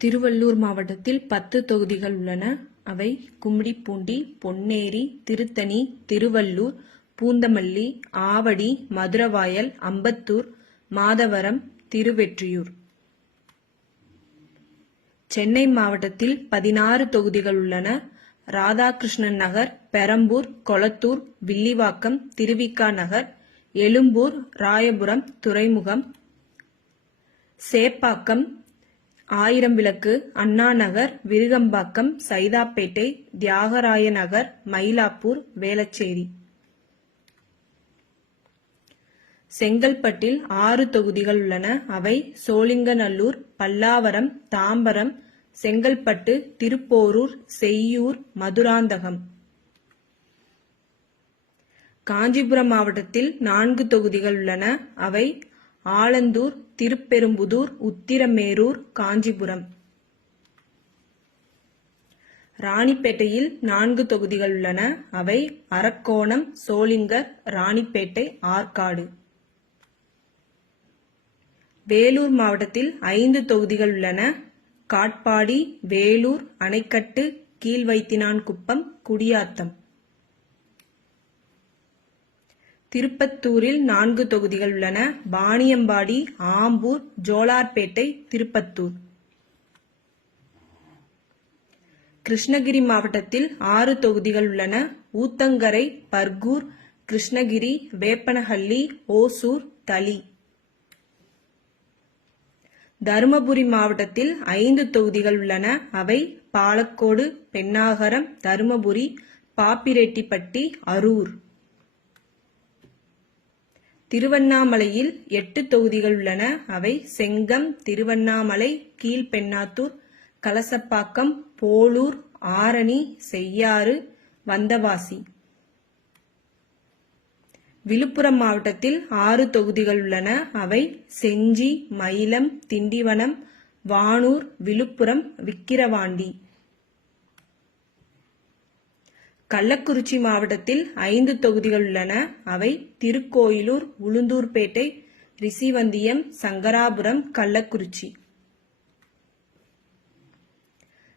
திருவள்ளூர் மாவட்டத்தில் 10 தொகுதிகள் உள்ளன. அவை கும்மிடிப்பூண்டி, பொன்னேரி, திருத்தணி, திருவள்ளூர், பூந்தமல்லி, ஆவடி, மதுரவாயல், அம்பத்தூர், மாதவரம், திருவெற்றியூர். சென்னை மாவட்டத்தில் 16 தொகுதிகள் உள்ளன. ராதாகிருஷ்ணன் நகர், பெரம்பூர், கொளத்தூர், வில்லிவாக்கம், திருவிக நகர், எழும்பூர், ராயபுரம், துறைமுகம், சேப்பாக்கம், ஆயிரம்விளக்கு, அண்ணாநகர், விருகம்பாக்கம், சைதாப்பேட்டை, தியாகராய நகர், மயிலாப்பூர், வேளச்சேரி. செங்கல்பட்டில் 6 தொகுதிகள் உள்ளன. அவை சோழிங்கநல்லூர், பல்லாவரம், தாம்பரம், செங்கல்பட்டு, திருப்போரூர், செய்யூர், மதுராந்தகம். காஞ்சிபுரம் மாவட்டத்தில் 4 தொகுதிகள் உள்ளன. அவை ஆலந்தூர், திருப்பெரும்புதூர், உத்திரமேரூர், காஞ்சிபுரம். ராணிப்பேட்டையில் 4 தொகுதிகள் உள்ளன. அவை அரக்கோணம், சோளிங்கர், ராணிப்பேட்டை, ஆற்காடு. வேலூர் மாவட்டத்தில் 5 தொகுதிகள் உள்ளன. காட்பாடி, வேலூர், அணைக்கட்டு, கீழ்வைத்தினான்குப்பம், குடியாத்தம். திருப்பத்தூரில் 4 தொகுதிகள் உள்ளன. வாணியம்பாடி, ஆம்பூர், ஜோலார்பேட்டை, திருப்பத்தூர். கிருஷ்ணகிரி மாவட்டத்தில் 6 தொகுதிகள் உள்ளன. ஊத்தங்கரை, பர்கூர், கிருஷ்ணகிரி, வேப்பனஹள்ளி, ஓசூர், தளி. தருமபுரி மாவட்டத்தில் 5 தொகுதிகள் உள்ளன. அவை பாலக்கோடு, பென்னாகரம், தருமபுரி, பாப்பிரெட்டிப்பட்டி, அரூர். திருவண்ணாமலையில் 8 தொகுதிகள் உள்ளன. அவை செங்கம், திருவண்ணாமலை, கீழ்பெண்ணாத்தூர், கலசப்பாக்கம், போளூர், ஆரணி, செய்யாறு, வந்தவாசி. விழுப்புரம் மாவட்டத்தில் 6 தொகுதிகள் உள்ளன. அவை செஞ்சி, மயிலம், திண்டிவனம், வானூர், விழுப்புரம், விக்கிரவாண்டி. கள்ளக்குறிச்சி மாவட்டத்தில் 5 தொகுதிகள் உள்ளன. அவை திருக்கோயிலூர், உளுந்தூர்பேட்டை, ரிஷிவந்தியம், சங்கராபுரம், கள்ளக்குறிச்சி.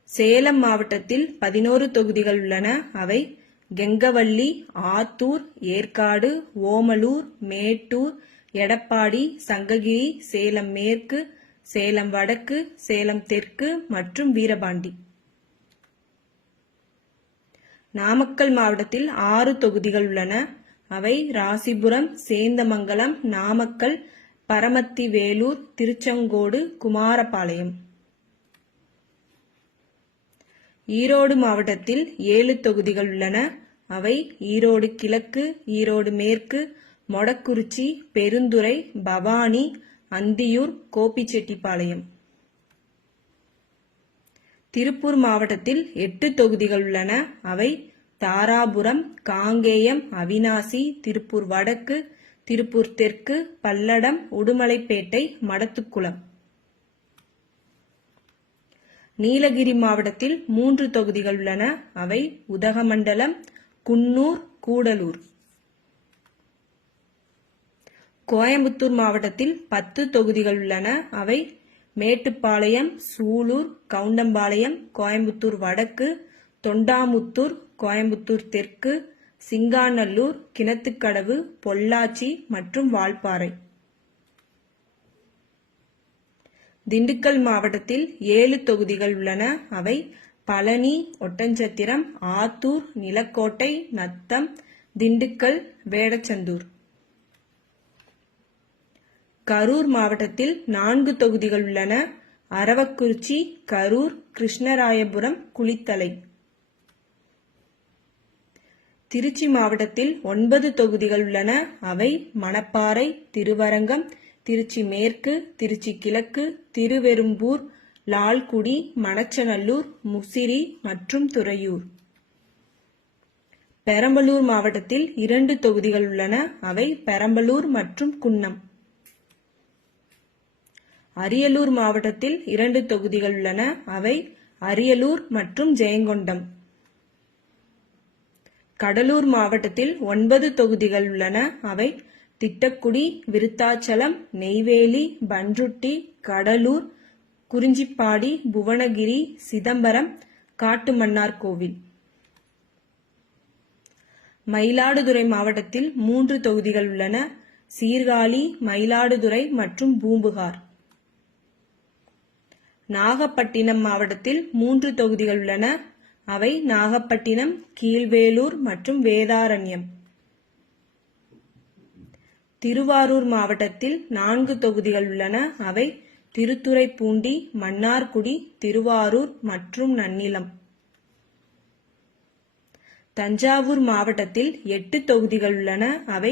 சேலம் மாவட்டத்தில் 11 தொகுதிகள் உள்ளன. அவை கெங்கவல்லி, ஆத்தூர், ஏற்காடு, ஓமலூர், மேட்டூர், எடப்பாடி, சங்ககிரி, சேலம் மேற்கு, சேலம் வடக்கு, சேலம் தெற்கு மற்றும் வீரபாண்டி. நாமக்கல் மாவட்டத்தில் 6 தொகுதிகள் உள்ளன. அவை ராசிபுரம், சேந்தமங்கலம், நாமக்கல், பரமத்தி வேலூர், திருச்செங்கோடு, குமாரபாளையம். ஈரோடு மாவட்டத்தில் 7 தொகுதிகள் உள்ளன. அவை ஈரோடு கிழக்கு, ஈரோடு மேற்கு, மொடக்குறிச்சி, பெருந்துறை, பவானி, அந்தியூர், கோபிச்செட்டிப்பாளையம். திருப்பூர் மாவட்டத்தில் 8 தொகுதிகள் உள்ளன. அவை தாராபுரம், காங்கேயம், அவிநாசி, திருப்பூர் வடக்கு, திருப்பூர் தெற்கு, பல்லடம், உடுமலைப்பேட்டை, மடத்துக்குளம். நீலகிரி மாவட்டத்தில் 3 தொகுதிகள் உள்ளன. அவை உதகமண்டலம், குன்னூர், கூடலூர். கோயம்புத்தூர் மாவட்டத்தில் 10 தொகுதிகள் உள்ளன. அவை மேட்டுப்பாளையம், சூலூர், கவுண்டம்பாளையம், கோயம்புத்தூர் வடக்கு, தொண்டாமுத்தூர், கோயம்புத்தூர் தெற்கு, சிங்காநல்லூர், கிணத்துக்கடவு, பொள்ளாச்சி மற்றும் வால்பாறை. திண்டுக்கல் மாவட்டத்தில் 7 தொகுதிகள் உள்ளன. அவை பழனி, ஒட்டன்சத்திரம், ஆத்தூர், நிலக்கோட்டை, நத்தம், திண்டுக்கல், வேடச்சந்தூர். கரூர் மாவட்டத்தில் 4 தொகுதிகள் உள்ளன. அரவக்குறிச்சி, கரூர், கிருஷ்ணராயபுரம், குளித்தலை. திருச்சி மாவட்டத்தில் 9 தொகுதிகள் உள்ளன. அவை மணப்பாறை, திருவரங்கம், திருச்சி மேற்கு, திருச்சி கிழக்கு, திருவெரும்பூர், லால்குடி, மணச்சநல்லூர், முசிறி மற்றும் துறையூர். பெரம்பலூர் மாவட்டத்தில் 2 தொகுதிகள் உள்ளன. அவை பெரம்பலூர் மற்றும் குன்னம். அரியலூர் மாவட்டத்தில் 2 தொகுதிகள் உள்ளன. அவை அரியலூர் மற்றும் ஜெயங்கொண்டம். கடலூர் மாவட்டத்தில் 9 தொகுதிகள் உள்ளன. அவை திட்டக்குடி, விருத்தாச்சலம், நெய்வேலி, பன்ருட்டி, கடலூர், குறிஞ்சிப்பாடி, புவனகிரி, சிதம்பரம், காட்டுமன்னார்கோவில். மயிலாடுதுறை மாவட்டத்தில் 3 தொகுதிகள் உள்ளன. சீர்காழி, மயிலாடுதுறை மற்றும் பூம்புகார். நாகப்பட்டினம் மாவட்டத்தில் 3 தொகுதிகள் உள்ளன. அவை நாகப்பட்டினம், கீழ்வேளூர் மற்றும் வேதாரண்யம். திருவாரூர் மாவட்டத்தில் 4 தொகுதிகள் உள்ளன. அவை திருத்துறைப்பூண்டி, மன்னார்குடி, திருவாரூர் மற்றும் நன்னிலம். தஞ்சாவூர் மாவட்டத்தில் 8 தொகுதிகள் உள்ளன. அவை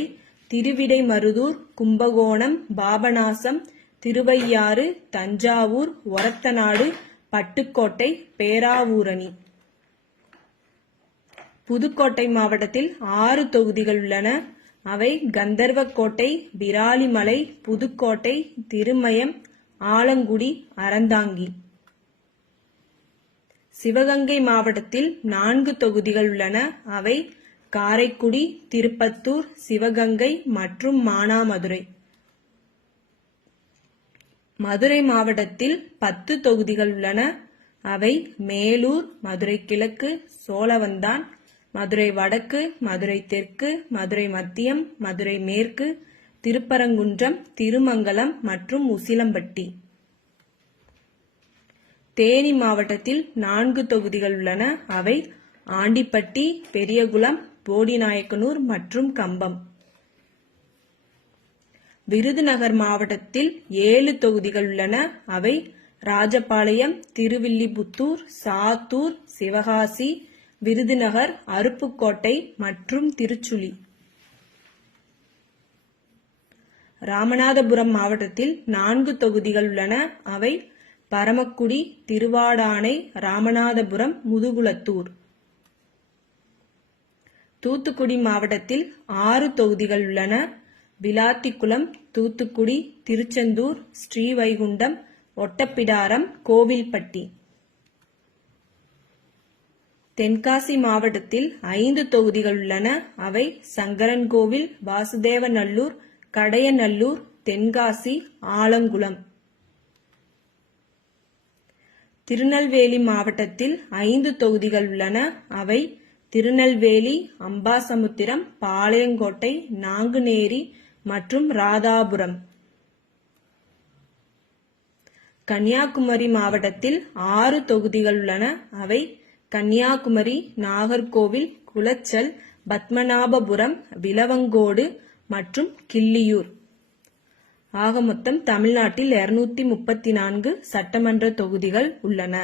திருவிடைமருதூர், கும்பகோணம், பாபநாசம், திருவையாறு, தஞ்சாவூர், ஒரத்தநாடு, பட்டுக்கோட்டை, பேராவூரணி. புதுக்கோட்டை மாவட்டத்தில் 6 தொகுதிகள் உள்ளன. அவை கந்தர்வக்கோட்டை, விராலிமலை, புதுக்கோட்டை, திருமயம், ஆலங்குடி, அறந்தாங்கி. சிவகங்கை மாவட்டத்தில் 4 தொகுதிகள் உள்ளன. அவை காரைக்குடி, திருப்பத்தூர், சிவகங்கை மற்றும் மானாமதுரை. மதுரை மாவட்டத்தில் 10 தொகுதிகள் உள்ளன. அவை மேலூர், மதுரை கிழக்கு, சோழவந்தான், மதுரை வடக்கு, மதுரை தெற்கு, மதுரை மத்தியம், மதுரை மேற்கு, திருப்பரங்குன்றம், திருமங்கலம் மற்றும் உசிலம்பட்டி. தேனி மாவட்டத்தில் 4 தொகுதிகள் உள்ளன. அவை ஆண்டிப்பட்டி, பெரியகுளம், போடிநாயக்கனூர் மற்றும் கம்பம். விருதுநகர் மாவட்டத்தில் 7 தொகுதிகள் உள்ளன. அவை ராஜபாளையம், திருவில்லிபுத்தூர், சாத்தூர், சிவகாசி, விருதுநகர், அருப்புக்கோட்டை மற்றும் திருச்சுழி. ராமநாதபுரம் மாவட்டத்தில் 4 தொகுதிகள் உள்ளன. அவை பரமக்குடி, திருவாடானை, ராமநாதபுரம், முதுகுளத்தூர். தூத்துக்குடி மாவட்டத்தில் 6 தொகுதிகள் உள்ளன. விளாத்திக்குளம், தூத்துக்குடி, திருச்செந்தூர், ஸ்ரீவைகுண்டம், ஒட்டப்பிடாரம், கோவில்பட்டி. தென்காசி மாவட்டத்தில் 5 தொகுதிகள் உள்ளன. அவை சங்கரன்கோவில், வாசுதேவநல்லூர், கடையநல்லூர், தென்காசி, ஆலங்குளம். திருநெல்வேலி மாவட்டத்தில் 5 தொகுதிகள் உள்ளன. அவை திருநெல்வேலி, அம்பாசமுத்திரம், பாளையங்கோட்டை, நாங்குநேரி மற்றும் ராதாபுரம். கன்னியாகுமரி மாவட்டத்தில் 6 தொகுதிகள் உள்ளன. அவை கன்னியாகுமரி, நாகர்கோவில், குளச்சல், பத்மநாபபுரம், விளவங்கோடு மற்றும் கிள்ளியூர். ஆக மொத்தம் தமிழ்நாட்டில் 234 சட்டமன்ற தொகுதிகள் உள்ளன.